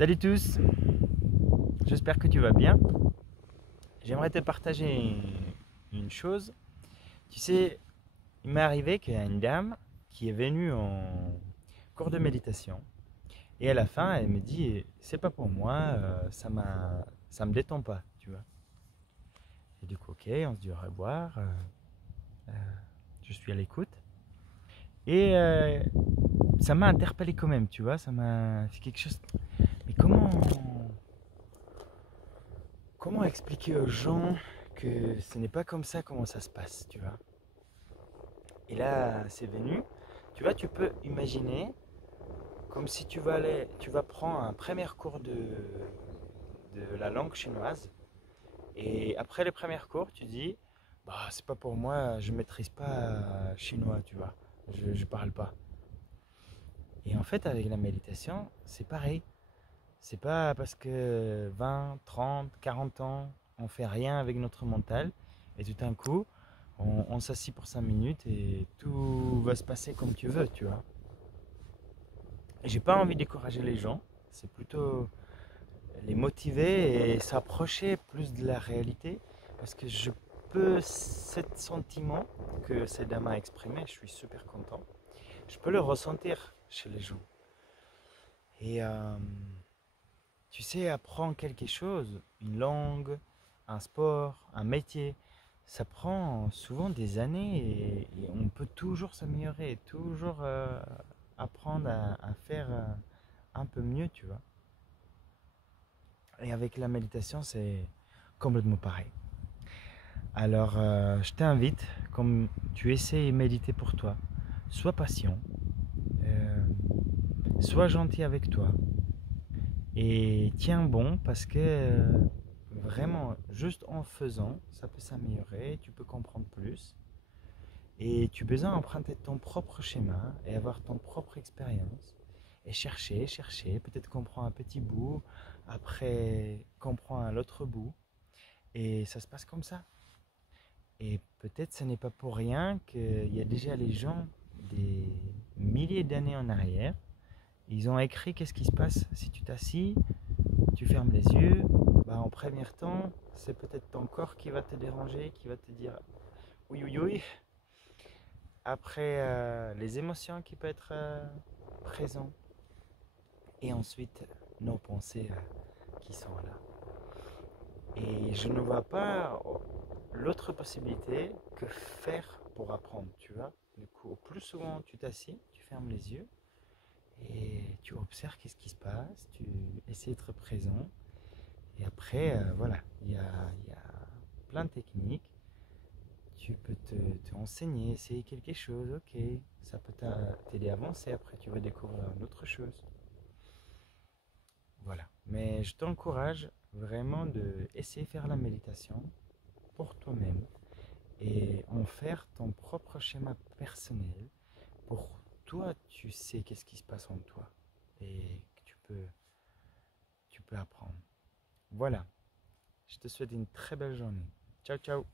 Salut tous, j'espère que tu vas bien. J'aimerais te partager une chose. Tu sais, il m'est arrivé qu'il y a une dame qui est venue en cours de méditation et à la fin elle me dit c'est pas pour moi, ça me détend pas, tu vois. Et du coup ok, on se dit au revoir, euh, je suis à l'écoute et ça m'a interpellé quand même, tu vois, ça m'a fait quelque chose. Mais comment expliquer aux gens que ce n'est pas comme ça comment ça se passe, tu vois. Et là, c'est venu. Tu vois, tu peux imaginer comme si tu vas prendre un premier cours de la langue chinoise. Et après les premiers cours, tu dis, bah, c'est pas pour moi, je maîtrise pas chinois, tu vois. Je parle pas. Et en fait, avec la méditation, c'est pareil. C'est pas parce que 20, 30, 40 ans, on fait rien avec notre mental et tout d'un coup, on s'assit pour 5 minutes et tout va se passer comme tu veux, tu vois. Et j'ai pas envie de décourager les gens, c'est plutôt les motiver et s'approcher plus de la réalité parce que je peux, ce sentiment que cette dame a exprimé, je suis super content, je peux le ressentir chez les gens. Et tu sais, apprendre quelque chose, une langue, un sport, un métier, ça prend souvent des années et on peut toujours s'améliorer, toujours apprendre à faire un peu mieux, tu vois. Et avec la méditation, c'est complètement pareil. Alors, je t'invite, comme tu essaies de méditer pour toi, sois patient, euh, sois gentil avec toi, et tiens bon parce que vraiment, juste en faisant, ça peut s'améliorer, tu peux comprendre plus. Et tu as besoin d'emprunter ton propre schéma et avoir ton propre expérience. Et chercher, chercher, peut-être comprendre un petit bout, après comprendre l'autre bout. Et ça se passe comme ça. Et peut-être ce n'est pas pour rien qu'il y a déjà les gens des milliers d'années en arrière. Ils ont écrit qu'est-ce qui se passe si tu t'assis, tu fermes les yeux, bah en premier temps, c'est peut-être ton corps qui va te déranger, qui va te dire oui oui oui. Après, les émotions qui peuvent être présentes. Et ensuite, nos pensées qui sont là. Et je ne vois pas l'autre possibilité que faire pour apprendre, tu vois. Du coup, au plus souvent tu t'assis, tu fermes les yeux et tu observes qu'est-ce qui se passe, tu essaies d'être présent. Et après, voilà, il y a plein de techniques. Tu peux te enseigner, essayer quelque chose, ok, ça peut t'aider à avancer. Après, tu vas découvrir une autre chose. Voilà. Mais je t'encourage vraiment de essayer de faire la méditation pour toi-même et en faire ton propre schéma personnel pour toi, tu sais qu'est-ce qui se passe en toi et que tu peux apprendre. Voilà. Je te souhaite une très belle journée. Ciao, ciao.